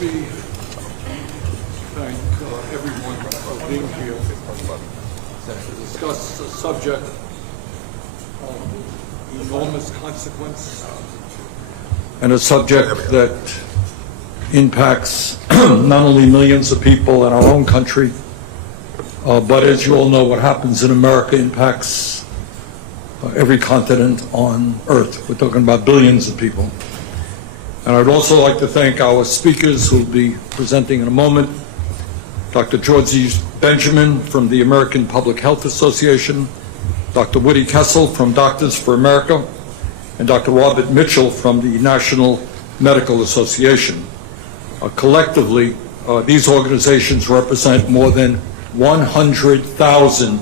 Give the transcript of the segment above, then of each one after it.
Let me thank everyone for being here to discuss a subject of enormous consequence and a subject that impacts not only millions of people in our own country, but as you all know, what happens in America impacts every continent on Earth. We're talking about billions of people. And I'd also like to thank our speakers who will be presenting in a moment, Dr. Georgie Benjamin from the American Public Health Association, Dr. Woody Kessel from Doctors for America, and Dr. Robert Mitchell from the National Medical Association. Collectively, these organizations represent more than 100,000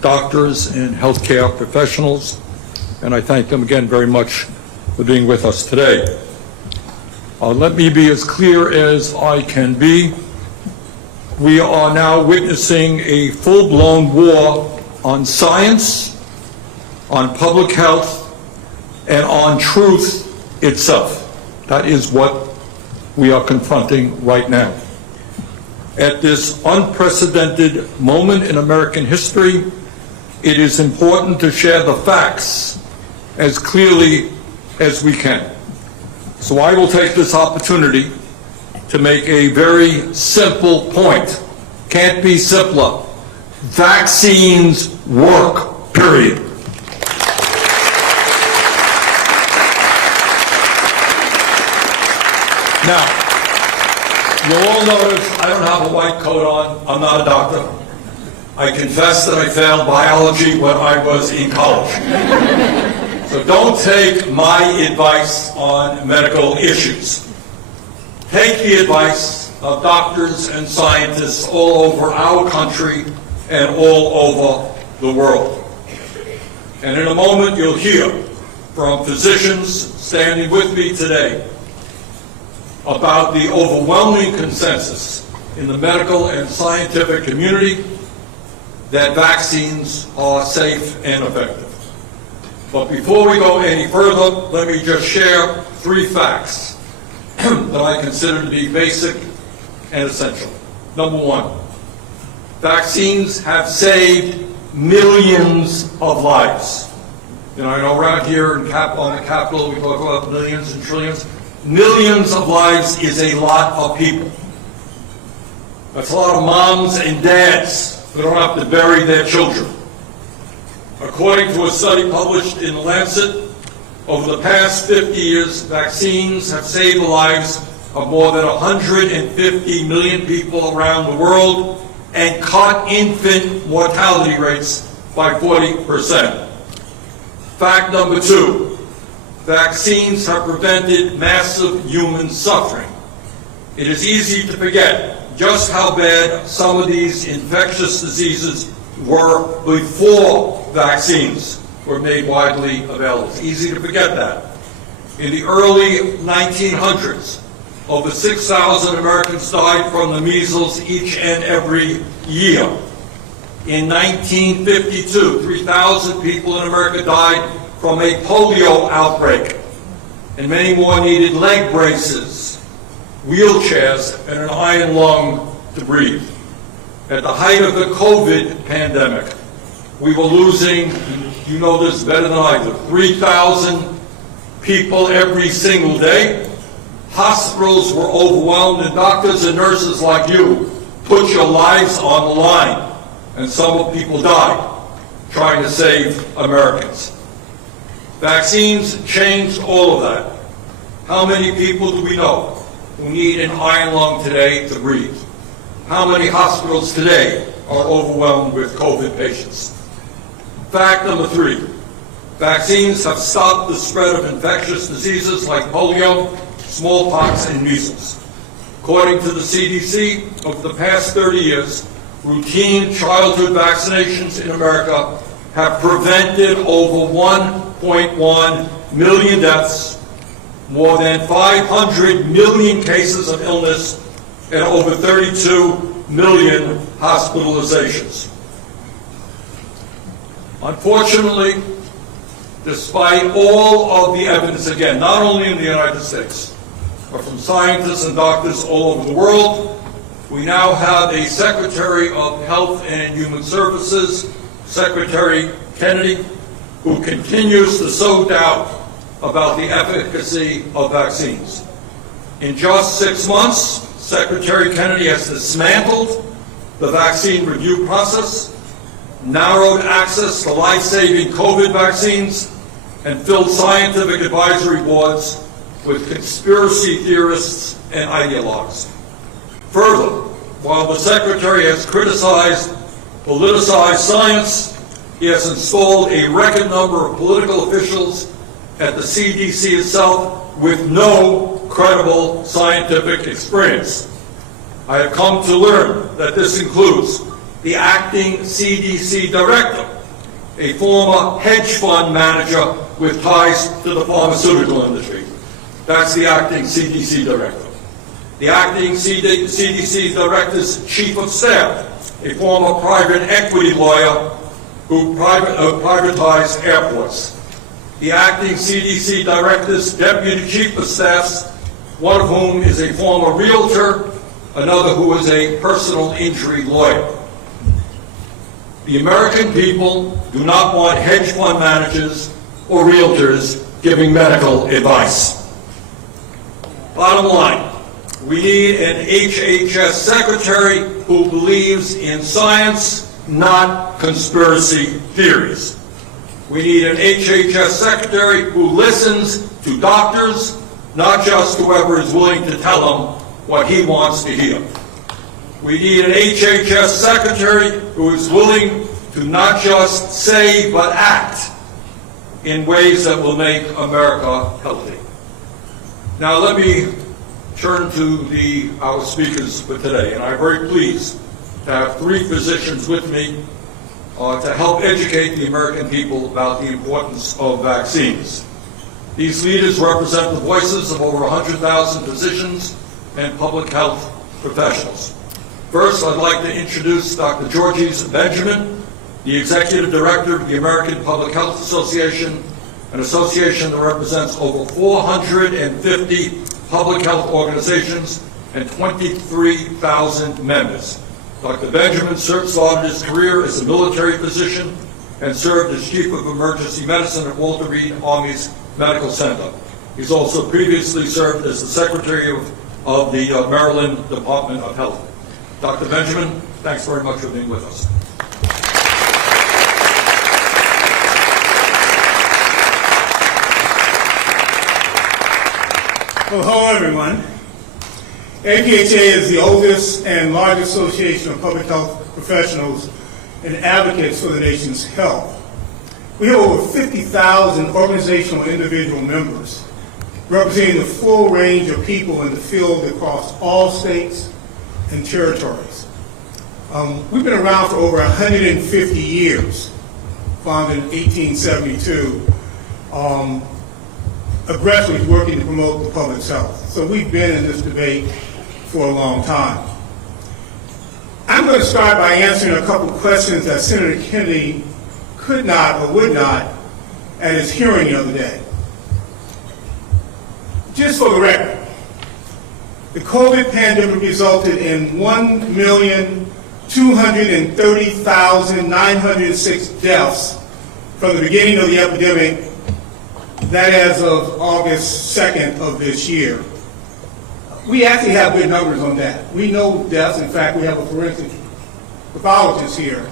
doctors and healthcare professionals, and I thank them again very much for being with us today. Let me be as clear as I can be. We are now witnessing a full-blown war on science, on public health, and on truth itself. That is what we are confronting right now. At this unprecedented moment in American history, it is important to share the facts as clearly as we can. So I will take this opportunity to make a very simple point. Can't be simpler. Vaccines work, period. Now, you'll all notice I don't have a white coat on. I'm not a doctor. I confess that I failed biology when I was in college. So don't take my advice on medical issues. Take the advice of doctors and scientists all over our country and all over the world. And in a moment you'll hear from physicians standing with me today about the overwhelming consensus in the medical and scientific community that vaccines are safe and effective. But before we go any further, let me just share 3 facts that I consider to be basic and essential. Number 1, vaccines have saved millions of lives. You know, I know around here on the Capitol we talk about millions and trillions. Millions of lives is a lot of people. That's a lot of moms and dads who don't have to bury their children. According to a study published in The Lancet, over the past 50 years, vaccines have saved the lives of more than 150 million people around the world and cut infant mortality rates by 40%. Fact number 2, vaccines have prevented massive human suffering. It is easy to forget just how bad some of these infectious diseases were before vaccines were made widely available. It's easy to forget that. In the early 1900s, over 6,000 Americans died from the measles each and every year. In 1952, 3,000 people in America died from a polio outbreak, and many more needed leg braces, wheelchairs, and an iron lung to breathe. At the height of the COVID pandemic, we were losing, you know this better than I do, 3,000 people every single day. Hospitals were overwhelmed, and doctors and nurses like you put your lives on the line, and some people died trying to save Americans. Vaccines changed all of that. How many people do we know who need an iron lung today to breathe? How many hospitals today are overwhelmed with COVID patients? Fact number 3, vaccines have stopped the spread of infectious diseases like polio, smallpox, and measles. According to the CDC, over the past 30 years, routine childhood vaccinations in America have prevented over 1.1 million deaths, more than 500 million cases of illness, and over 32 million hospitalizations. Unfortunately, despite all of the evidence, again, not only in the United States, but from scientists and doctors all over the world, we now have a Secretary of Health and Human Services, Secretary Kennedy, who continues to sow doubt about the efficacy of vaccines. In just 6 months, Secretary Kennedy has dismantled the vaccine review process, narrowed access to life-saving COVID vaccines, and filled scientific advisory boards with conspiracy theorists and ideologues. Further, while the Secretary has criticized politicized science, he has installed a record number of political officials at the CDC itself with no credible scientific experience. I have come to learn that this includes the acting CDC director, a former hedge fund manager with ties to the pharmaceutical industry. That's the acting CDC director. The acting CDC director's chief of staff, a former private equity lawyer who privatized airports. The acting CDC director's deputy chief of staff, one of whom is a former realtor, another who is a personal injury lawyer. The American people do not want hedge fund managers or realtors giving medical advice. Bottom line, we need an HHS secretary who believes in science, not conspiracy theories. We need an HHS secretary who listens to doctors, not just whoever is willing to tell him what he wants to hear. We need an HHS secretary who is willing to not just say but act in ways that will make America healthy. Now let me turn to our speakers for today, and I'm very pleased to have 3 physicians with me to help educate the American people about the importance of vaccines. These leaders represent the voices of over 100,000 physicians and public health professionals. First, I'd like to introduce Dr. Georges Benjamin, the Executive Director of the American Public Health Association, an association that represents over 450 public health organizations and 23,000 members. Dr. Benjamin started his career as a military physician and served as Chief of Emergency Medicine at Walter Reed Army's Medical Center. He's also previously served as the Secretary of the Maryland Department of Health. Dr. Benjamin, thanks very much for being with us. Well, hello everyone. APHA is the oldest and largest association of public health professionals and advocates for the nation's health. We have over 50,000 organizational and individual members, representing the full range of people in the field across all states and territories. We've been around for over 150 years, founded in 1872, aggressively working to promote the public's health. So we've been in this debate for a long time. I'm going to start by answering a couple of questions that Senator Kennedy could not or would not at his hearing the other day. Just for the record, the COVID pandemic resulted in 230,906 deaths from the beginning of the epidemic, that as of August 2nd of this year. We actually have good numbers on that. We know deaths. In fact, we have a forensic pathologist here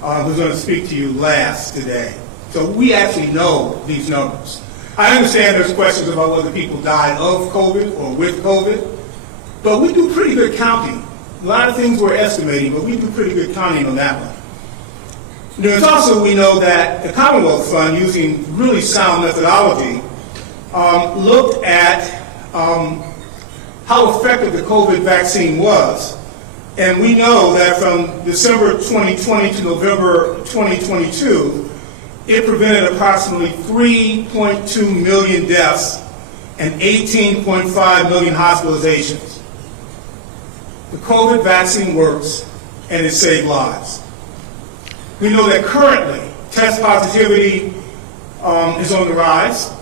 who's going to speak to you last today. So we actually know these numbers. I understand there's questions about whether people died of COVID or with COVID, but we do pretty good counting. A lot of things we're estimating, but we do pretty good counting on that one. There's also, we know that the Commonwealth Fund, using really sound methodology, looked at how effective the COVID vaccine was. And we know that from December 2020 to November 2022, it prevented approximately 3.2 million deaths and 18.5 million hospitalizations. The COVID vaccine works and it saved lives. We know that currently test positivity is on the rise,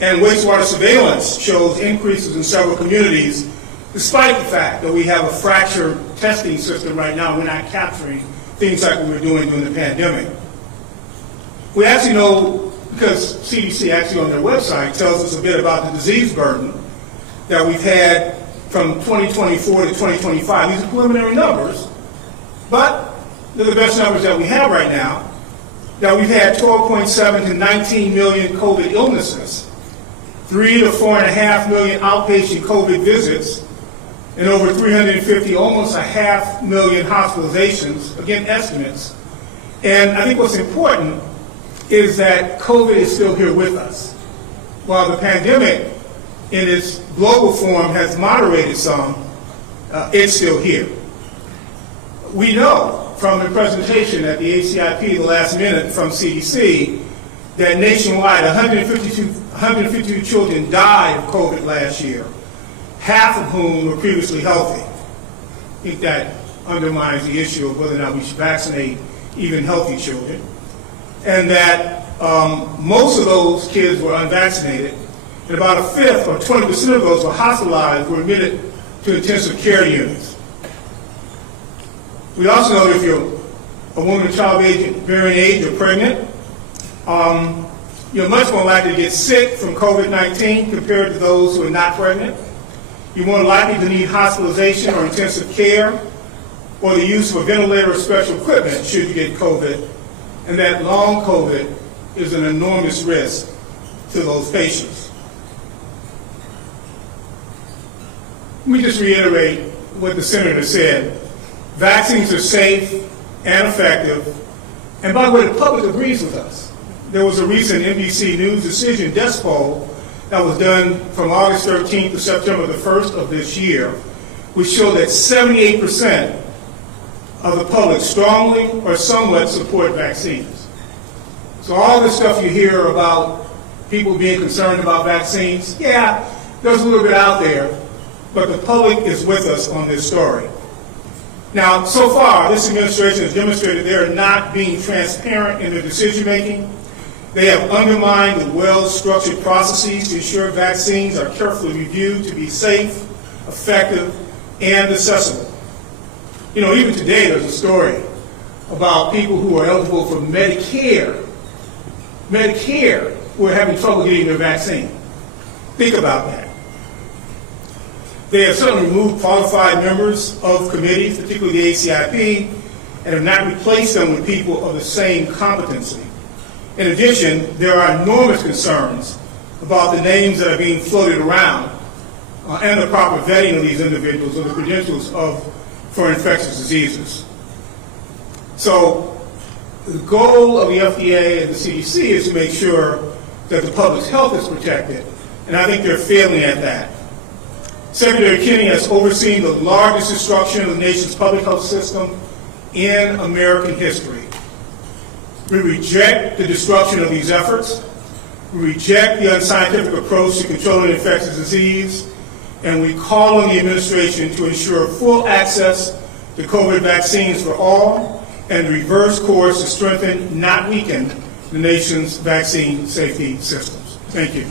and wastewater surveillance shows increases in several communities, despite the fact that we have a fractured testing system right now. We're not capturing things like we were doing during the pandemic. We actually know, because CDC actually on their website tells us a bit about the disease burden that we've had from 2024 to 2025. These are preliminary numbers, but they're the best numbers that we have right now, that we've had 12.7 to 19 million COVID illnesses, 3 to 4.5 million outpatient COVID visits, and over 350, almost a half million hospitalizations, again, estimates. And I think what's important is that COVID is still here with us. While the pandemic in its global form has moderated some, it's still here. We know from the presentation at the ACIP the last minute from CDC that nationwide 152 children died of COVID last year, half of whom were previously healthy. I think that undermines the issue of whether or not we should vaccinate even healthy children. And that most of those kids were unvaccinated, and about a fifth or 20% of those were hospitalized, were admitted to intensive care units. We also know that if you're a woman of childbearing age or pregnant, you're much more likely to get sick from COVID-19 compared to those who are not pregnant. You're more likely to need hospitalization or intensive care or the use of a ventilator or special equipment should you get COVID. And that long COVID is an enormous risk to those patients. Let me just reiterate what the senator said. Vaccines are safe and effective, and by the way, the public agrees with us. There was a recent NBC News Decision desk poll that was done from August 13th to September the 1st of this year, which showed that 78% of the public strongly or somewhat support vaccines. So all this stuff you hear about people being concerned about vaccines, yeah, there's a little bit out there, but the public is with us on this story. Now, so far, this administration has demonstrated they are not being transparent in their decision-making. They have undermined the well-structured processes to ensure vaccines are carefully reviewed to be safe, effective, and accessible. You know, even today there's a story about people who are eligible for Medicare who are having trouble getting their vaccine. Think about that. They have certainly removed qualified members of committees, particularly the ACIP, and have not replaced them with people of the same competency. In addition, there are enormous concerns about the names that are being floated around and the proper vetting of these individuals or the credentials for infectious diseases. So the goal of the FDA and the CDC is to make sure that the public's health is protected, and I think they're failing at that. Secretary Kenny has overseen the largest destruction of the nation's public health system in American history. We reject the destruction of these efforts. We reject the unscientific approach to controlling infectious disease, and we call on the administration to ensure full access to COVID vaccines for all and reverse course to strengthen, not weaken, the nation's vaccine safety systems. Thank you.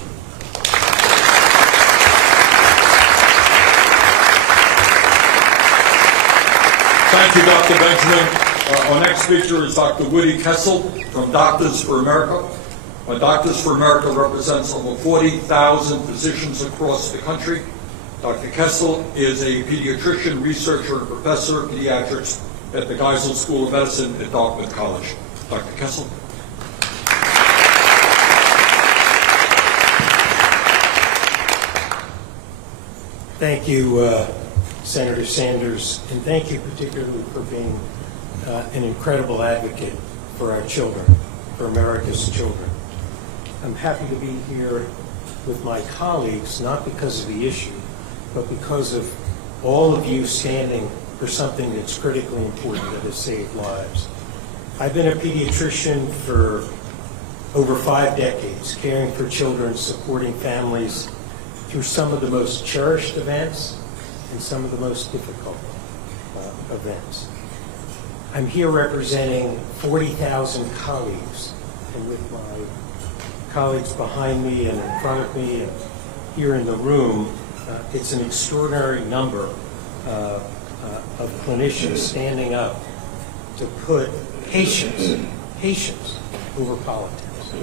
Thank you, Dr. Benjamin. Our next speaker is Dr. Woody Kessel from Doctors for America. Doctors for America represents over 40,000 physicians across the country. Dr. Kessel is a pediatrician, researcher, and professor of pediatrics at the Geisel School of Medicine at Dartmouth College. Dr. Kessel. Thank you, Senator Sanders, and thank you particularly for being an incredible advocate for our children, for America's children. I'm happy to be here with my colleagues, not because of the issue, but because of all of you standing for something that's critically important that has saved lives. I've been a pediatrician for over 5 decades, caring for children, supporting families through some of the most cherished events and some of the most difficult events. I'm here representing 40,000 colleagues, and with my colleagues behind me and in front of me and here in the room, it's an extraordinary number of clinicians standing up to put patients over politics,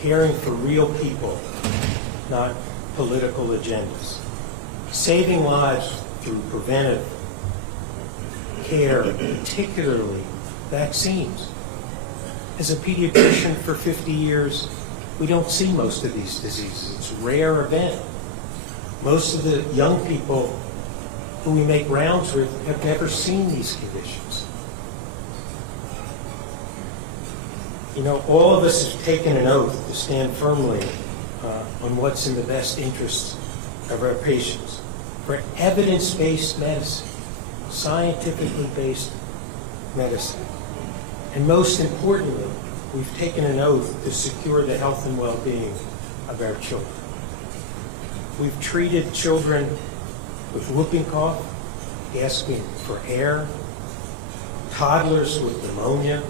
caring for real people, not political agendas, saving lives through preventive care, particularly vaccines. As a pediatrician for 50 years, we don't see most of these diseases. It's a rare event. Most of the young people who we make rounds with have never seen these conditions. You know, all of us have taken an oath to stand firmly on what's in the best interests of our patients, for evidence-based medicine, scientifically based medicine. And most importantly, we've taken an oath to secure the health and well-being of our children. We've treated children with whooping cough, gasping for air, toddlers with pneumonia,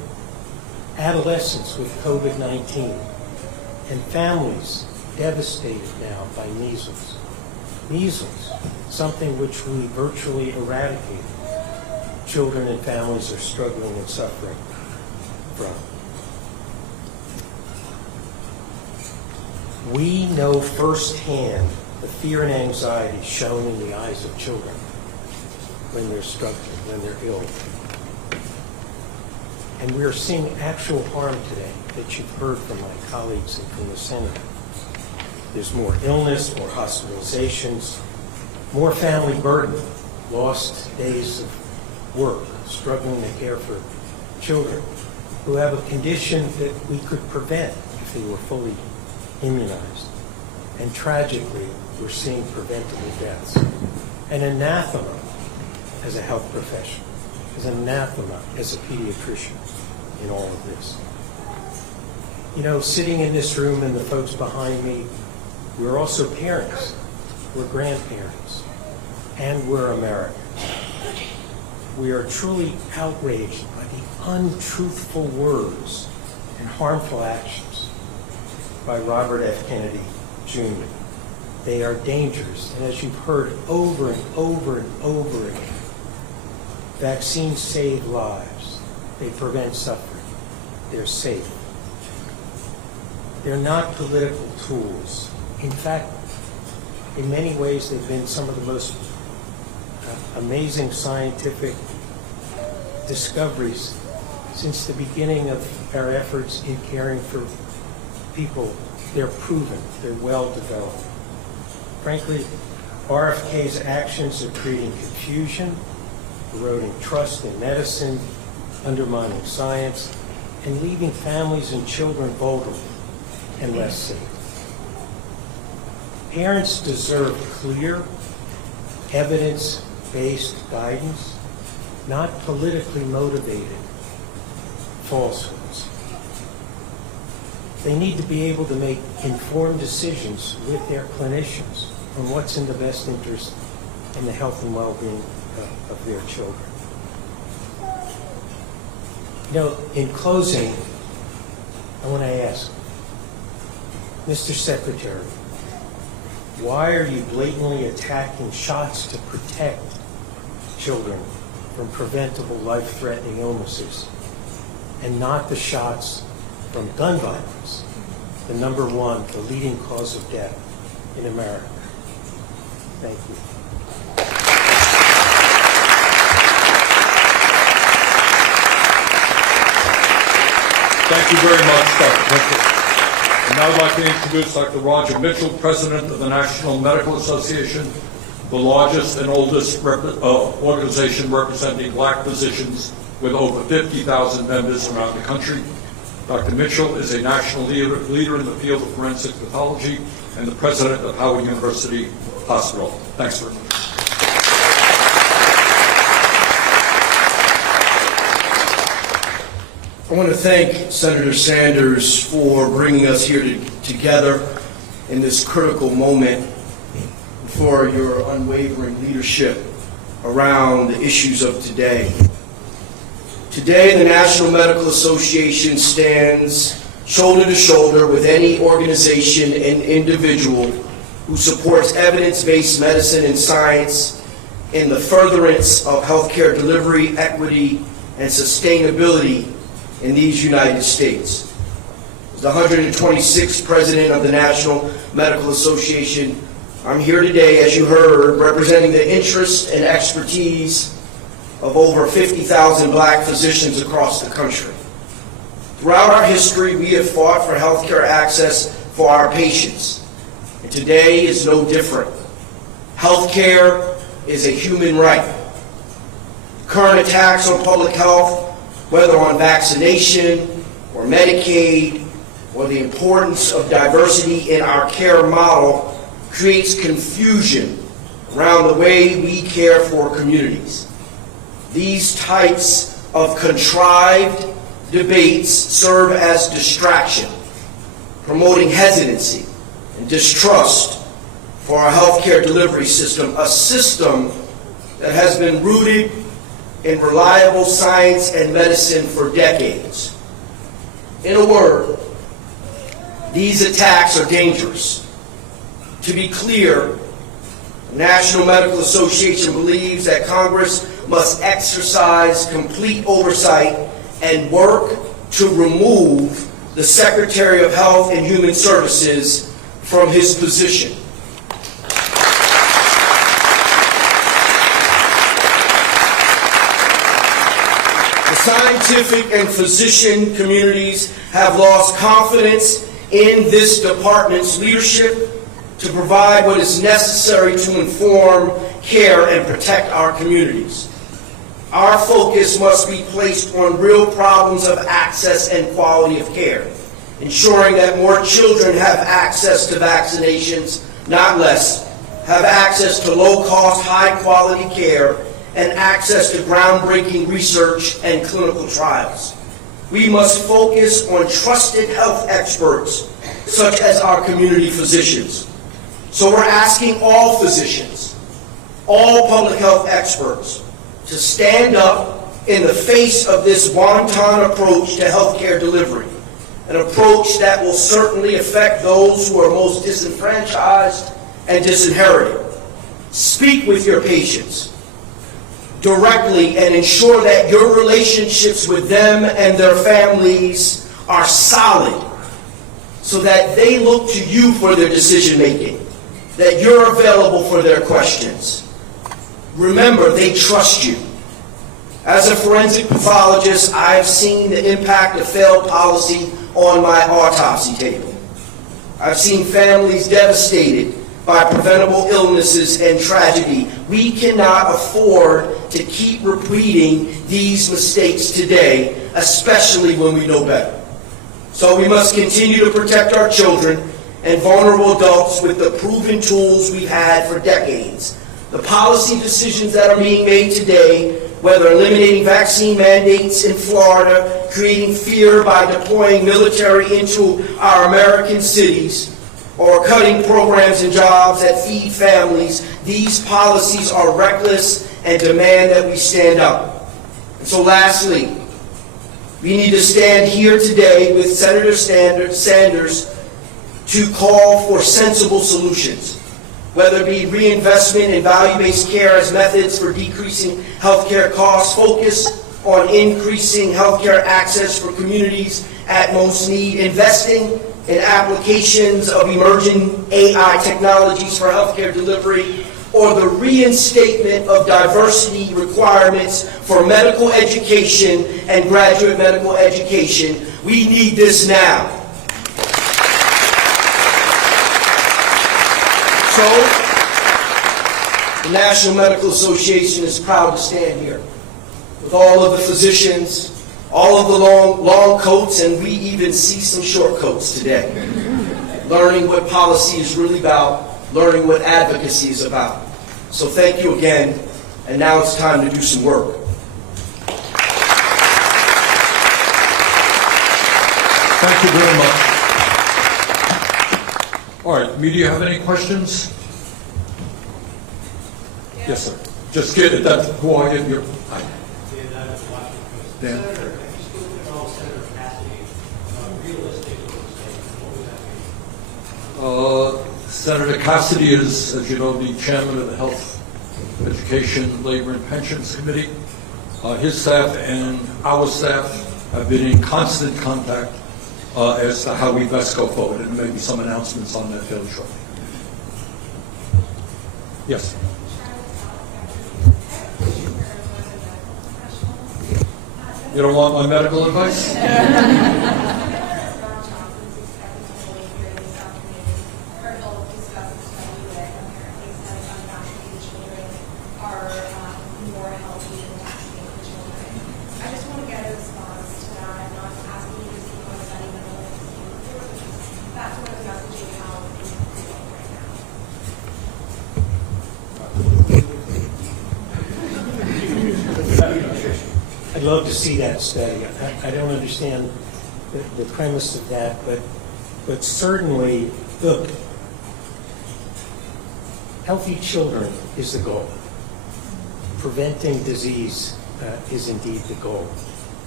adolescents with COVID-19, and families devastated now by measles. Measles, something which we virtually eradicated. Children and families are struggling and suffering from. We know firsthand the fear and anxiety shown in the eyes of children when they're struggling, when they're ill. And we are seeing actual harm today that you've heard from my colleagues and from the Senate. There's more illness, more hospitalizations, more family burden, lost days of work, struggling to care for children who have a condition that we could prevent if they were fully immunized. And tragically, we're seeing preventable deaths. An anathema as a health professional, as an anathema as a pediatrician in all of this. You know, sitting in this room and the folks behind me, we're also parents, we're grandparents, and we're Americans. We are truly outraged by the untruthful words and harmful actions by Robert F. Kennedy, Jr. They are dangerous, and as you've heard over and over and over again, vaccines save lives. They prevent suffering. They're safe. They're not political tools. In fact, in many ways, they've been some of the most amazing scientific discoveries since the beginning of our efforts in caring for people. They're proven. They're well developed. Frankly, RFK's actions are creating confusion, eroding trust in medicine, undermining science, and leaving families and children vulnerable and less safe. Parents deserve clear, evidence-based guidance, not politically motivated falsehoods. They need to be able to make informed decisions with their clinicians on what's in the best interest in the health and well-being of their children. You know, in closing, I want to ask, Mr. Secretary, why are you blatantly attacking shots to protect children from preventable life-threatening illnesses, and not the shots from gun violence, the number one, the leading cause of death in America. Thank you. Thank you very much, Dr. Mitchell. And now I'd like to introduce Dr. Roger Mitchell, President of the National Medical Association, the largest and oldest organization representing black physicians with over 50,000 members around the country. Dr. Mitchell is a national leader in the field of forensic pathology and the president of Howard University Hospital. Thanks very much. I want to thank Senator Sanders for bringing us here together in this critical moment, for your unwavering leadership around the issues of today. Today, the National Medical Association stands shoulder to shoulder with any organization and individual who supports evidence-based medicine and science in the furtherance of healthcare delivery, equity, and sustainability in these United States. As the 126th President of the National Medical Association, I'm here today, as you heard, representing the interests and expertise of over 50,000 black physicians across the country. Throughout our history, we have fought for healthcare access for our patients, and today is no different. Healthcare is a human right. Current attacks on public health, whether on vaccination or Medicaid or the importance of diversity in our care model, creates confusion around the way we care for communities. These types of contrived debates serve as distraction, promoting hesitancy and distrust for our healthcare delivery system, a system that has been rooted in reliable science and medicine for decades. In a word, these attacks are dangerous. To be clear, the National Medical Association believes that Congress must exercise complete oversight and work to remove the Secretary of Health and Human Services from his position. The scientific and physician communities have lost confidence in this department's leadership to provide what is necessary to inform care and protect our communities. Our focus must be placed on real problems of access and quality of care, ensuring that more children have access to vaccinations, not less, have access to low-cost, high-quality care, and access to groundbreaking research and clinical trials. We must focus on trusted health experts, such as our community physicians. So we're asking all physicians, all public health experts, to stand up in the face of this wanton approach to healthcare delivery, an approach that will certainly affect those who are most disenfranchised and disinherited. Speak with your patients directly and ensure that your relationships with them and their families are solid so that they look to you for their decision making, that you're available for their questions. Remember, they trust you. As a forensic pathologist, I've seen the impact of failed policy on my autopsy table. I've seen families devastated by preventable illnesses and tragedy. We cannot afford to keep repeating these mistakes today, especially when we know better. So we must continue to protect our children and vulnerable adults with the proven tools we've had for decades. The policy decisions that are being made today, whether eliminating vaccine mandates in Florida, creating fear by deploying military into our American cities, or cutting programs and jobs that feed families, these policies are reckless and demand that we stand up. And so lastly, we need to stand here today with Senator Sanders to call for sensible solutions. whether it be reinvestment in value-based care as methods for decreasing healthcare costs, focus on increasing healthcare access for communities at most need, investing in applications of emerging AI technologies for healthcare delivery, or the reinstatement of diversity requirements for medical education and graduate medical education. We need this now. So, the National Medical Association is proud to stand here with all of the physicians, all of the long coats, and we even see some short coats today. Learning what policy is really about, learning what advocacy is about. So thank you again, and now it's time to do some work. Thank you very much. All right, media, have any questions? Yes, sir. Just get it. That's who I am. Hi. Dan. Senator, have you spoken at all, Senator Cassidy, realistic what was that? Senator Cassidy is, as you know, the chairman of the Health, Education, Labor, and Pensions Committee. His staff and our staff have been in constant contact as to how we best go forward, and maybe some announcements on that fairly shortly. Yes. You don't want my medical advice? I'd love to see that study. I don't understand the premise of that, but certainly, look, healthy children is the goal. Preventing disease is indeed the goal.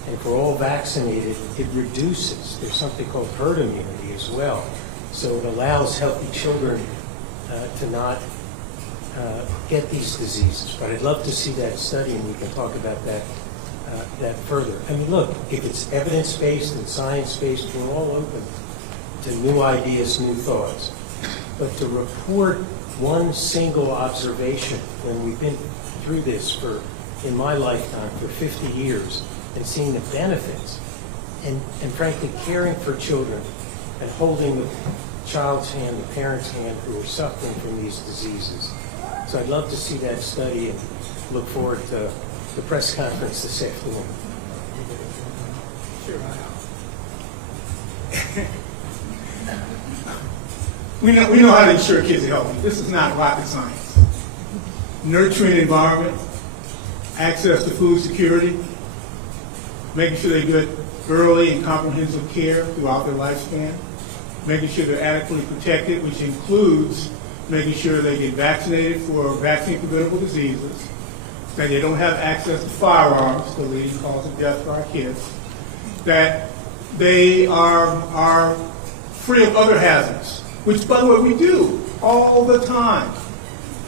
And for all vaccinated, it reduces. There's something called herd immunity as well. So it allows healthy children to not get these diseases. But I'd love to see that study, and we can talk about that further. I mean, look, if it's evidence-based and science-based, we're all open to new ideas, new thoughts. But to report one single observation when we've been through this in my lifetime, for 50 years, and seeing the benefits, and frankly, caring for children and holding the child's hand, the parent's hand who are suffering from these diseases. So I'd love to see that study and look forward to the press conference this afternoon. Sure. We know how to ensure kids are healthy. This is not rocket science. Nurturing environment, access to food security, making sure they get early and comprehensive care throughout their lifespan, making sure they're adequately protected, which includes making sure they get vaccinated for vaccine-preventable diseases, that they don't have access to firearms, the leading cause of death for our kids, that they are free of other hazards, which, by the way, we do all the time.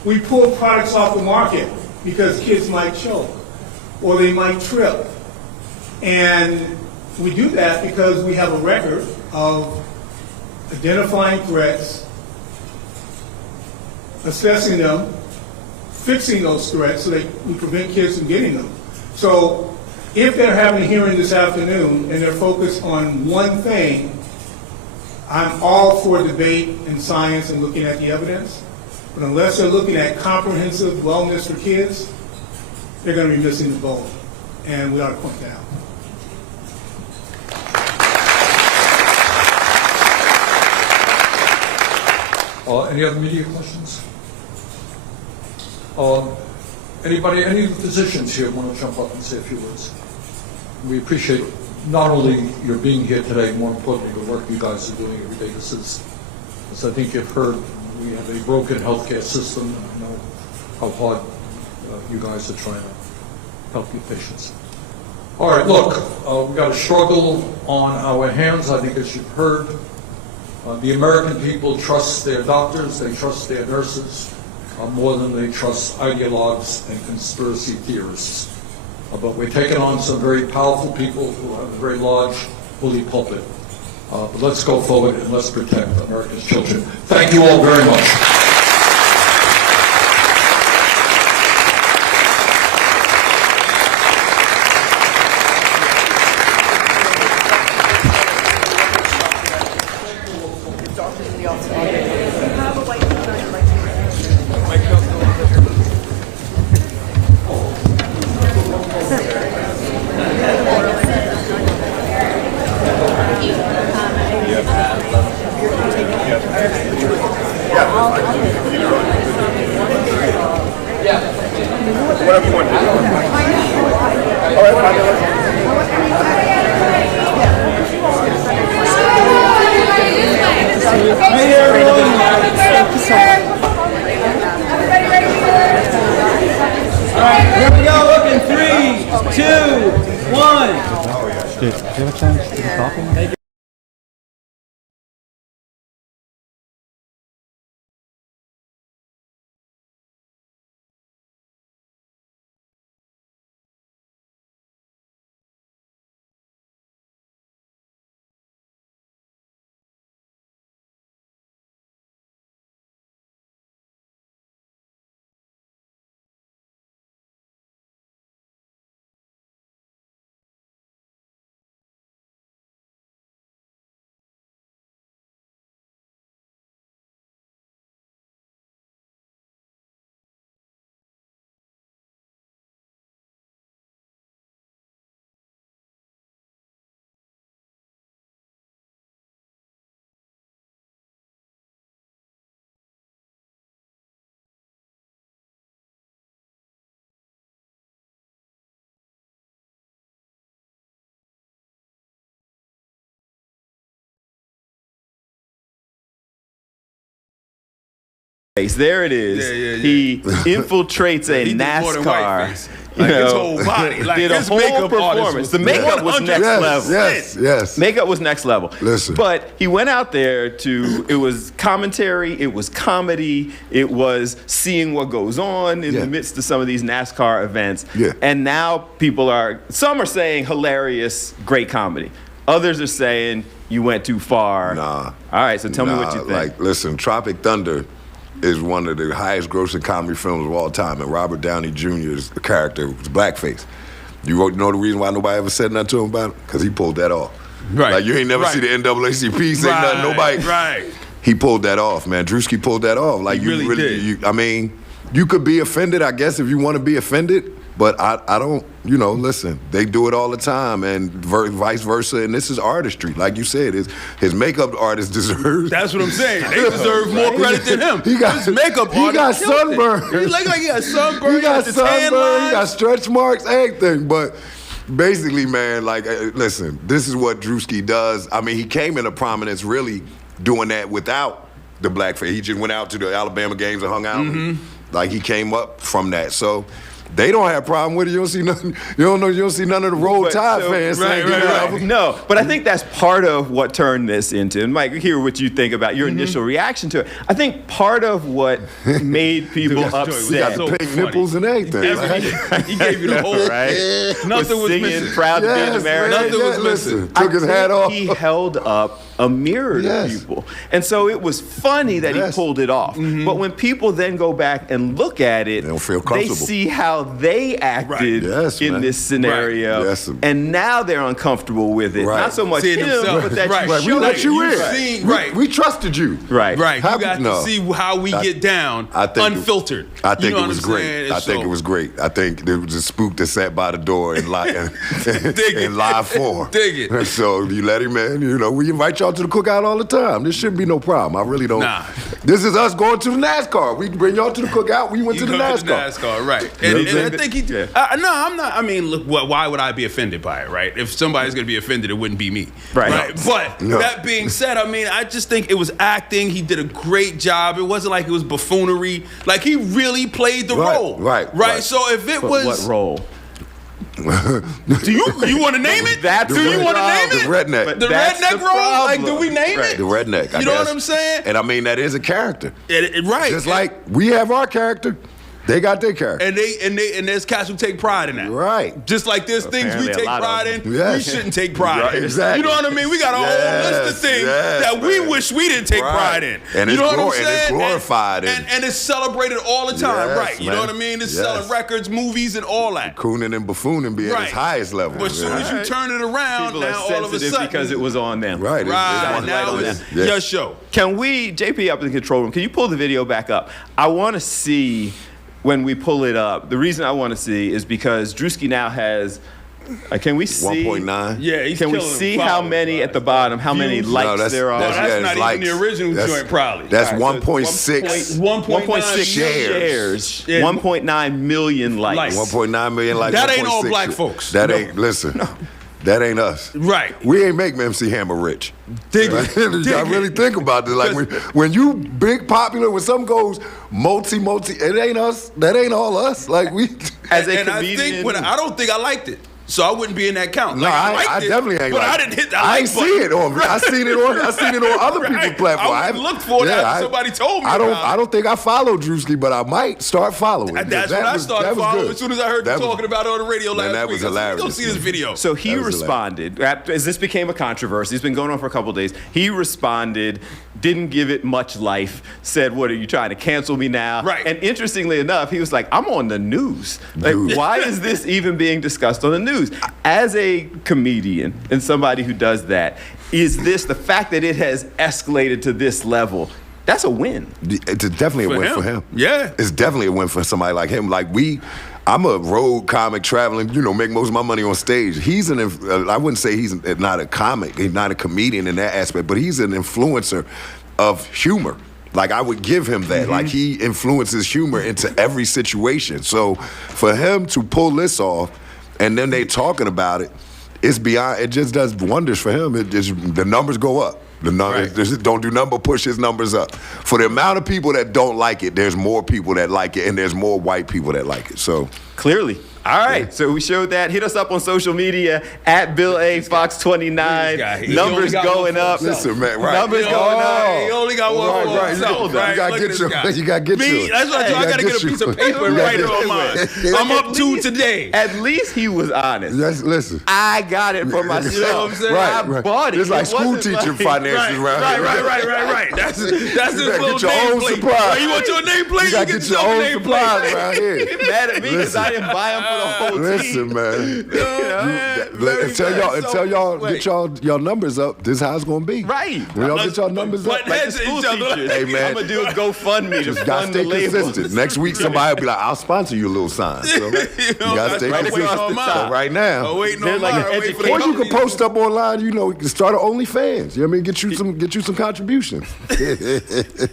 We pull products off the market because kids might choke or they might trip. And we do that because we have a record of identifying threats, assessing them, fixing those threats so that we prevent kids from getting them. So if they're having a hearing this afternoon and they're focused on one thing, I'm all for debate and science and looking at the evidence. But unless they're looking at comprehensive wellness for kids, they're going to be missing the boat. And we ought to point that out. Any other media questions? Any physicians here want to jump up and say a few words? We appreciate not only your being here today, more importantly, the work you guys are doing every day. This is, as I think you've heard, we have a broken healthcare system. I know how hard you guys are trying to help your patients. All right, look, we've got a struggle on our hands, I think, as you've heard. The American people trust their doctors, they trust their nurses, more than they trust ideologues and conspiracy theorists. But we're taking on some very powerful people who have a very large bully pulpit. But let's go forward and let's protect America's children. Thank you all very much. Here we go, look in 3, 2, 1. Did you have a chance to get coffee? There it is. He infiltrates a He did more than NASCAR. whiteface. Like his whole body. Like did a his whole makeup artist performance. was The makeup was next level. Yes. Makeup was next level. Listen. But he went out there it was commentary, it was comedy, it was seeing what goes on in the midst of some of these NASCAR events. Yeah. And now some are saying hilarious, great comedy. Others are saying you went too far. Nah. All right, so tell me what you think. Like, listen, Tropic Thunder is one of the highest grossing comedy films of all time, and Robert Downey Jr.'s character was blackface. You know the reason why nobody ever said nothing to him about it? Because he pulled that off. Right. Like, you ain't never see the NAACP say nothing, nobody. Right. He pulled that off, man. Drewski pulled that off. Like, He really did. I mean, you could be offended, I guess, if you want to be offended, but I don't, listen, they do it all the time, and vice versa, and this is artistry. Like you said, his makeup artist deserves. That's what I'm saying. They deserve more credit than him. His makeup artist. He got sunburn. He look like he got sunburn. He got the tan sunburn, he got lines. stretch marks, everything. But basically, man, like, listen, this is what Drewski does. I mean, he came into prominence really doing that without the blackface. He just went out to the Alabama games and hung out. Like, he came up from that. So they don't have a problem with it. You don't see nothing. You don't see none of the Roll Tide fans saying right. No, but I think that's part of what turned this into. And Mike, hear what you think about your initial reaction to it. I think part of what made people upset. We got So the pink funny. nipples and everything. He gave you the whole Right? Nothing was singing, missing. proud to be an American. Nothing was missing. Took his hat off. He held up a mirror to people. And so it was funny that he pulled it off. But when people then go back and look at it, They don't feel they comfortable. see how they acted Yes, in man. this scenario. Right. Yes. And now they're uncomfortable with it. Right. Not so much Seeing him, themselves. but that Right. you Right. We showed let you in. seen- We- right. We trusted you. Right. Right. You got to No. see how we get down unfiltered. I think You know it was what I'm great. saying? I think it was great. I think there was a spook that sat by the door in live form. Dig it. So you let him in. We invite y'all to the cookout all the time. This shouldn't be no problem. I really don't. Nah. This is us going to the NASCAR. We bring y'all to the cookout. We went to the go NASCAR. to the NASCAR, right? You know And what I'm I think he. Yeah. No, I'm not. I mean, look, why would I be offended by it, right? If somebody's going to be offended, it wouldn't be me, Right. But No. that being said, I mean, I just think it was acting. He did a great job. It wasn't like it was buffoonery. Like, he really played the Right, role, right. So if it was What role? Do you want to name it? That's do you want to name The it? redneck. But The that's redneck the role? Like, problem. do we name Right. it? The redneck. You know what I'm saying? And I mean, that is a character. Right. Just like we have our character, they got their character. And there's cats who take pride in that. Right. Just like there's things we Apparently a take lot of pride them. in, Yes. we shouldn't take pride Right, in. exactly. You know what I mean? We got a whole list of things that we man. wish we didn't take Right. pride in. And you it's know what I'm and it's saying? glorified. And it's celebrated all the time, Yes, right? You know man. what I mean? It's Yes. selling records, movies, and all that. Cooning and buffooning be at Right. its highest level. But as soon as you turn it around, People now are all of a sensitive sudden, because it was on them. Right. right now on it's them. Yeah. your show. Can we, JP up in the control room, can you pull the video back up? I want to see when we pull it up. The reason I want to see is because Drewski now has, can we see? 1.9. Yeah, he's Can we killing see them how followers, many right? at the bottom, how many Views? likes there are? that's not even the original joint, probably. That's All right, so 1.6. 1.6 shares. Yeah. 1.9 million likes. 1.9 million likes. That ain't all 1.6 black folks. That No. ain't, listen, that ain't us. Right. We ain't make MC Hammer rich. Dig Right? it. I really think about this. Like when you big popular, when something goes multi, it ain't us. That ain't all us. Like we. As a And I comedian, think I don't think I liked it. So I wouldn't be in that count. No, Like, I liked it, definitely ain't. But like I didn't hit the I like ain't button. see it on. I seen it on other people's Right. platform. I wouldn't look for it after somebody told me I don't. about it. I don't think I follow Drewski, but I might start following. That's when I started following as soon as I heard you talking about it on the radio last that week. was I said, hilarious. Go see this video. So he That was responded, as this became a controversy, it's been going on for a couple of days. He responded, didn't give it much life, said, what, are you trying to cancel me now? Right. And interestingly enough, he was like, I'm on the news. Like, why is this even being discussed on the news? As a comedian and somebody who does that, is this, the fact that it has escalated to this level, that's a win. It's definitely a win for him. Yeah. It's definitely a win for somebody like him. Like I'm a road comic traveling, make most of my money on stage. He's I wouldn't say he's not a comic, he's not a comedian in that aspect, but he's an influencer of humor. Like I would give him that. Like he influences humor into every situation. So for him to pull this off and then they talking about it, it's beyond, it just does wonders for him. The numbers go up. The numbers don't do nothing but push his numbers up. For the amount of people that don't like it, there's more people that like it, and there's more white people that like it. So clearly. All right, so we showed that. Hit us up on social media at Bill A. Fox 29. Numbers going up. Listen, man, right? Numbers going up. He only got one for himself, right? You gotta Look at get this guy. you gotta get Me, yours. that's what I do. I gotta get a piece of paper and write it on mine. I'm up to today. At least he was honest. Listen. I got it for myself. You know what I'm saying? I bought it. It's like It school wasn't teacher like- finances around here. Right. That's his better little get your own nameplate. supplies. Right, you want your nameplate? You gotta get your own supplies around here. Get mad at me because I didn't buy them for the whole team. Listen, man. Until y'all get y'all numbers up, this is how it's gonna be. Right. When y'all get y'all numbers up, Butt heads at each other. hey man, I'm gonna do a GoFundMe to just gotta fund stay the label. consistent. Next week, somebody will be like, "I'll sponsor you a little sign." So you gotta stay right consistent. across the top. So right now, Oh, waiting They're on like mine. an Wait for the education- or you company can post up online. You can start an OnlyFans. You know what I mean? Get you some contributions.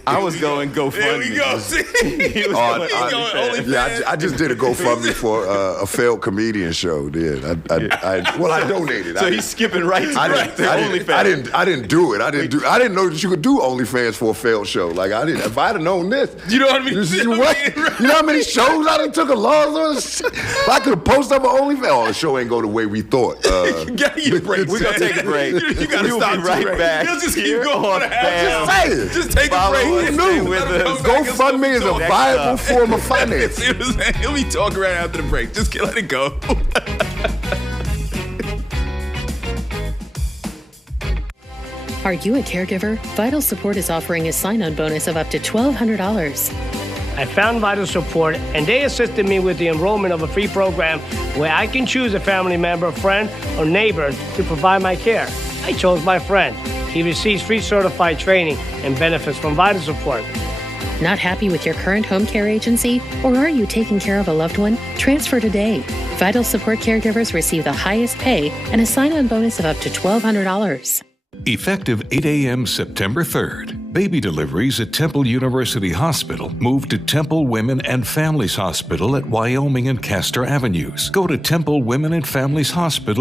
I was going There GoFundMe. we go. See? He was Oh, going He's going OnlyFans. OnlyFans. Yeah, I just did a GoFundMe for a failed comedian show. I donated. So he's skipping right to OnlyFans. I didn't do it. I didn't know that you could do OnlyFans for a failed show. Like I didn't. If I'd have known this, You know what I mean? this is what? You know how many shows I done took a loss on? If I could have posted up an OnlyFans, the show ain't go the way we thought. You gotta get a break. We're gonna take a break. You gotta We'll stop be right too. back. You'll just keep here going. on Just saying. Just take a Follow break. us, stay with Let him us. come back and GoFundMe is a talk. viable form of finance. See what I'm saying? He'll be talking right after the break. Just let it go. Are you a caregiver? Vital Support is offering a sign-on bonus of up to $1,200. I found Vital Support, and they assisted me with the enrollment of a free program where I can choose a family member, friend, or neighbor to provide my care. I chose my friend. He receives free certified training and benefits from Vital Support. Not happy with your current home care agency? Or are you taking care of a loved one? Transfer today. Vital Support caregivers receive the highest pay and a sign-on bonus of up to $1,200. Effective 8 a.m. September 3rd, baby deliveries at Temple University Hospital moved to Temple Women and Families Hospital at Wyoming and Castor Avenues. Go to Temple Women and Families Hospital.